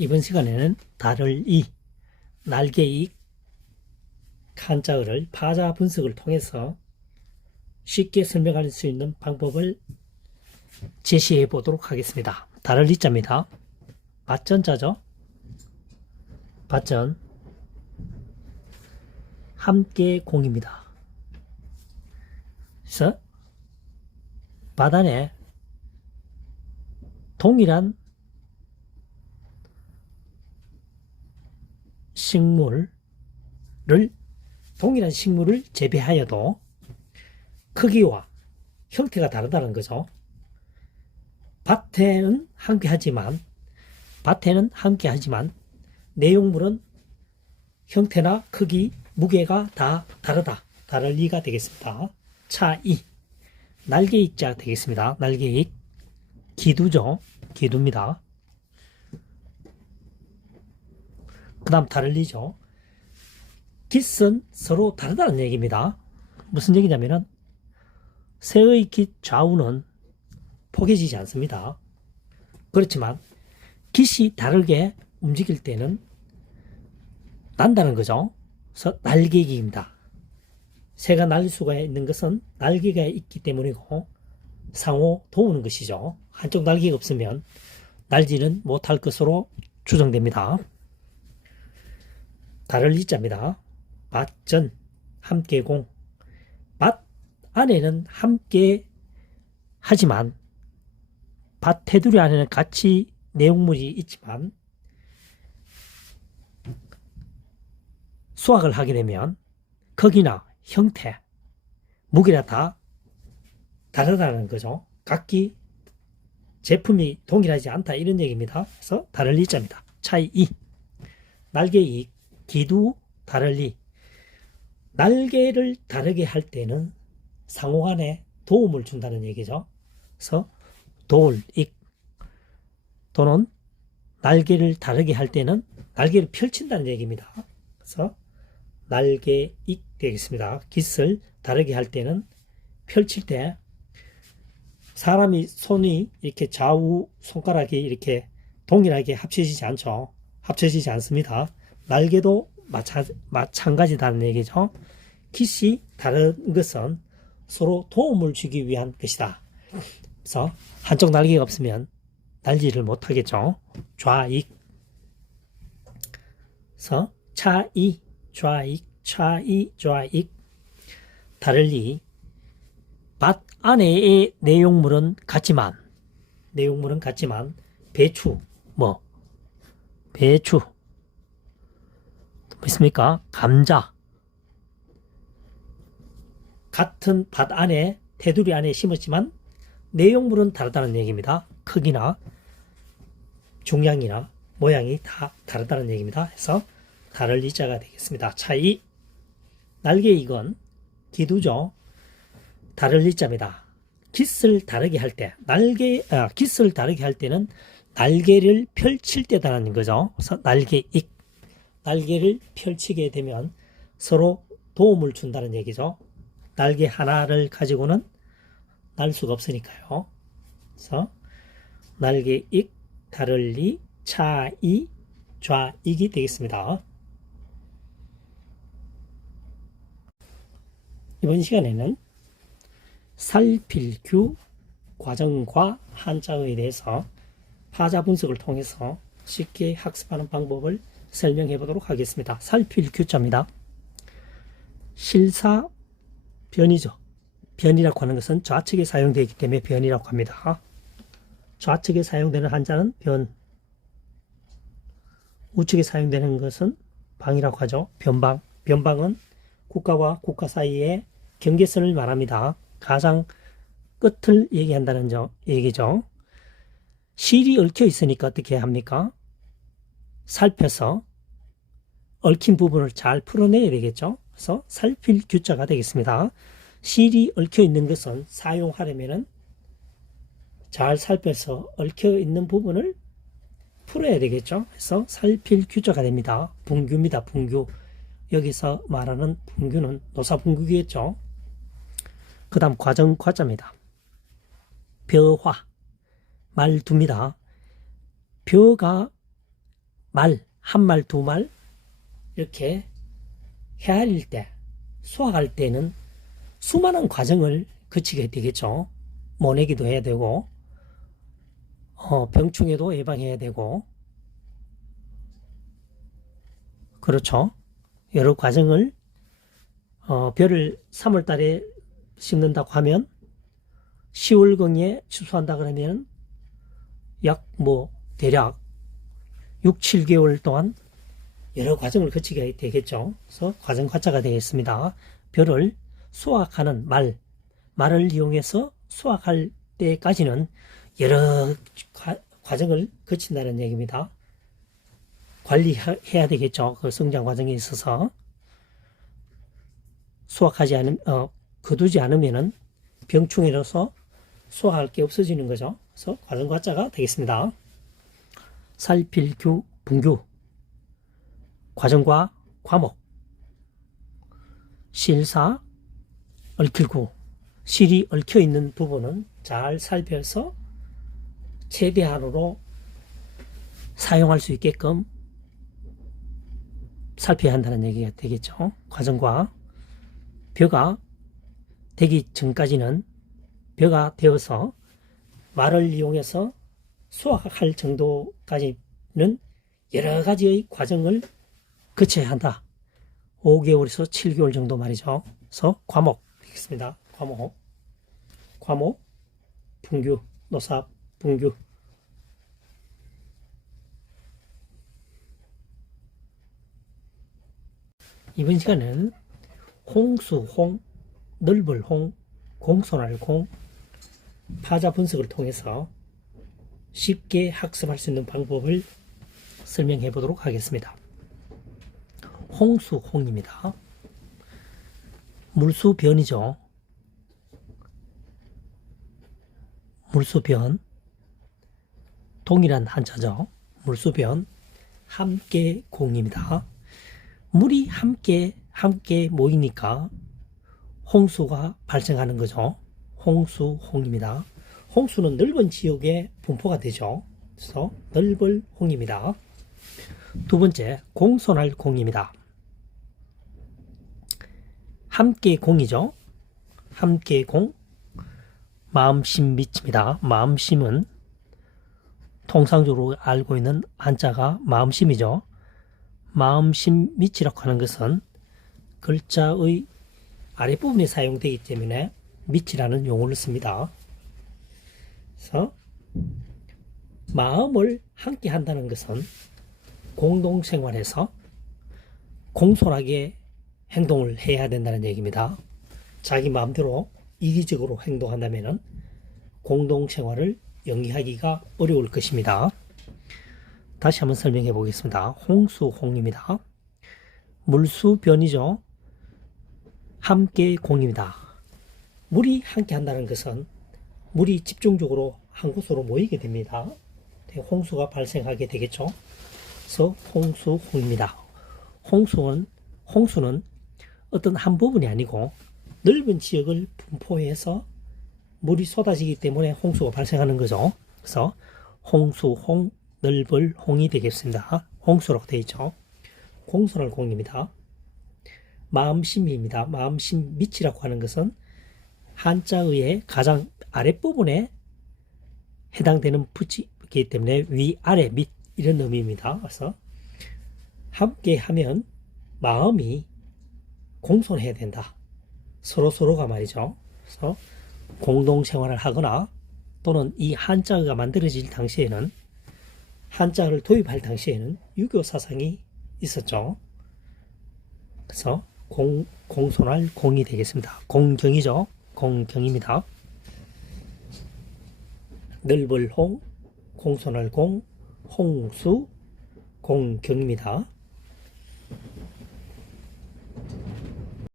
이번 시간에는 달을 이, 날개익 한자어를 파자 분석을 통해서 쉽게 설명할 수 있는 방법을 제시해 보도록 하겠습니다. 달을 이자입니다. 밭전자죠. 밭전 함께 공입니다. 그래서 밭 안에 동일한 식물을 재배하여도 크기와 형태가 다르다는 거죠. 밭에는 함께하지만 내용물은 형태나 크기, 무게가 다 다르다. 다를 이가 되겠습니다. 차이. 날개익자 되겠습니다. 날개익. 기두죠. 기두입니다. 그 다음 다를 리죠. 깃은 서로 다르다는 얘기입니다. 무슨 얘기냐면은 새의 깃 좌우는 포개지지 않습니다. 그렇지만 깃이 다르게 움직일 때는 난다는 거죠. 그래서 날개익입니다. 새가 날릴 수가 있는 것은 날개가 있기 때문이고 상호 도우는 것이죠. 한쪽 날개가 없으면 날지는 못할 것으로 추정됩니다. 달을 이자입니다. 밭전 함께공. 밭 안에는 함께 하지만 밭 테두리 안에는 같이 내용물이 있지만 수확을 하게 되면 크기나 형태, 무게가 다 다르다는 거죠. 각기 제품이 동일하지 않다 이런 얘기입니다. 그래서 달을 이자입니다. 차이 2. 날개익, 기두, 다를 이. 날개를 다르게 할 때는 상호간에 도움을 준다는 얘기죠. 그래서 도울익. 또는 날개를 다르게 할 때는 날개를 펼친다는 얘기입니다. 그래서 날개익 되겠습니다. 깃을 다르게 할 때는 펼칠 때 사람이 손이 이렇게 좌우 손가락이 이렇게 동일하게 합쳐지지 않죠. 합쳐지지 않습니다. 날개도 마찬가지다는 얘기죠. 깃이 다른 것은 서로 도움을 주기 위한 것이다. 그래서 한쪽 날개가 없으면 날지를 못하겠죠. 좌익. 그래서 차이, 좌익, 차이, 좌익. 다를리. 밭 안에의 내용물은 같지만 배추, 배추. 뭐 있습니까? 감자. 같은 밭 안에, 테두리 안에 심었지만 내용물은 다르다는 얘기입니다. 크기나 중량이나 모양이 다 다르다는 얘기입니다. 해서 다를 이자가 되겠습니다. 차이. 날개익은 기두죠. 다를 이자입니다. 깃을 다르게 할 때, 깃을 다르게 할 때는 날개를 펼칠 때다라는 거죠. 그래서 날개익. 날개를 펼치게 되면 서로 도움을 준다는 얘기죠. 날개 하나를 가지고는 날 수가 없으니까요. 그래서 날개익, 다를리, 차이, 좌익이 되겠습니다. 이번 시간에는 살필규 과정과 한자어에 대해서 파자 분석을 통해서 쉽게 학습하는 방법을 설명해 보도록 하겠습니다. 살필규자입니다. 실사 변이죠. 변이라고 하는 것은 좌측에 사용되어 있기 때문에 변이라고 합니다. 좌측에 사용되는 한자는 변, 우측에 사용되는 것은 방이라고 하죠. 변방. 변방은 국가와 국가 사이의 경계선을 말합니다. 가장 끝을 얘기한다는 얘기죠. 실이 얽혀 있으니까 어떻게 합니까? 살펴서 얽힌 부분을 잘 풀어내야 되겠죠. 그래서 살필 규자가 되겠습니다. 실이 얽혀 있는 것은 사용하려면 잘 살펴서 얽혀 있는 부분을 풀어야 되겠죠. 그래서 살필 규자가 됩니다. 분규입니다. 분규. 여기서 말하는 분규는 노사분규겠죠. 그 다음 과정 과자입니다. 벼화. 말두입니다. 벼가 말, 한 말, 두 말, 이렇게 헤아릴 때, 수확할 때는 수많은 과정을 거치게 되겠죠. 모내기도 해야 되고, 병충해도 예방해야 되고, 그렇죠. 여러 과정을, 벼를 3월 달에 심는다고 하면, 10월경에 추수한다 그러면, 대략 6, 7개월 동안 여러 과정을 거치게 되겠죠. 그래서 과정 과자가 되겠습니다. 벼를 수확하는 말을 이용해서 수확할 때까지는 여러 과정을 거친다는 얘기입니다. 관리해야 되겠죠. 그 성장 과정에 있어서 거두지 않으면은 병충해로서 수확할 게 없어지는 거죠. 그래서 과정 과자가 되겠습니다. 살필규, 분규, 과정과 과목, 실사, 얽힐구, 실이 얽혀 있는 부분은 잘 살펴서 최대한으로 사용할 수 있게끔 살펴야 한다는 얘기가 되겠죠. 과정과 벼가 되기 전까지는 벼가 되어서 말을 이용해서 수확할 정도까지는 여러 가지의 과정을 거쳐야 한다. 5개월에서 7개월 정도 말이죠. 그래서 과목 되겠습니다. 과목, 분규, 노삽, 분규. 이번 시간은 홍수, 넓을 홍, 공손할 공, 파자 분석을 통해서 쉽게 학습할 수 있는 방법을 설명해 보도록 하겠습니다. 홍수홍입니다. 물수변이죠. 물수변, 동일한 한자죠. 물수변, 함께 공입니다. 물이 함께 모이니까 홍수가 발생하는 거죠. 홍수홍입니다. 홍수는 넓은 지역에 분포가 되죠. 그래서 넓을 홍입니다. 두 번째, 공손할 공입니다. 함께 공이죠. 함께 공, 마음심 밑입니다. 마음심은 통상적으로 알고 있는 한자가 마음심이죠. 마음심 밑이라고 하는 것은 글자의 아랫부분에 사용되기 때문에 밑이라는 용어를 씁니다. 그래서 마음을 함께 한다는 것은 공동생활에서 공손하게 행동을 해야 된다는 얘기입니다. 자기 마음대로 이기적으로 행동한다면 공동생활을 영위하기가 어려울 것입니다. 다시 한번 설명해 보겠습니다. 홍수홍입니다. 물수변이죠. 함께 공입니다. 물이 함께 한다는 것은 물이 집중적으로 한 곳으로 모이게 됩니다. 홍수가 발생하게 되겠죠. 그래서 홍수홍입니다. 홍수는 어떤 한 부분이 아니고 넓은 지역을 분포해서 물이 쏟아지기 때문에 홍수가 발생하는 거죠. 그래서 홍수홍, 넓을 홍이 되겠습니다. 홍수라고 되어 있죠. 공손할 공입니다. 마음심입니다. 마음심 밑이라고 하는 것은 한자의 가장 아랫부분에 해당되는 붙이기 때문에 위, 아래, 밑 이런 의미입니다. 그래서 함께 하면 마음이 공손해야 된다. 서로가 말이죠. 그래서 공동생활을 하거나 또는 이 한자가 만들어질 당시에는 한자를 도입할 당시에는 유교 사상이 있었죠. 그래서 공손할 공이 되겠습니다. 공경이죠. 공경입니다. 넓을 홍, 공손할 공, 홍수, 공경입니다.